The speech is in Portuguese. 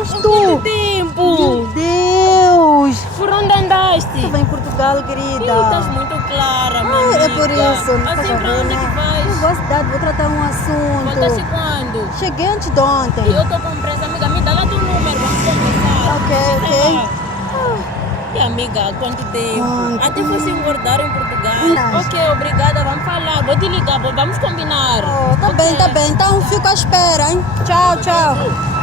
És Quanto tu? tempo? Meu Deus! Por onde andaste? Estou em Portugal, Ih, querida. estás muito clara, minha Ai, amiga. é por isso. Assim, Faz pra onde favor, que né? vais? Eu vou à cidade, vou tratar um Voltaste assunto. quando? Cheguei antes de ontem. E eu estou com pressa, amiga. Me dá lá teu número, vamos conversar. Ok, ok. E amiga, quanto tempo? Quanto? Até fosse engordar em Portugal. Verdade. Ok, obrigada, vamos falar. Vou te ligar, vamos combinar. Oh, tá Ok. bem, tá bem. Então fico à espera, hein? Tchau, tchau.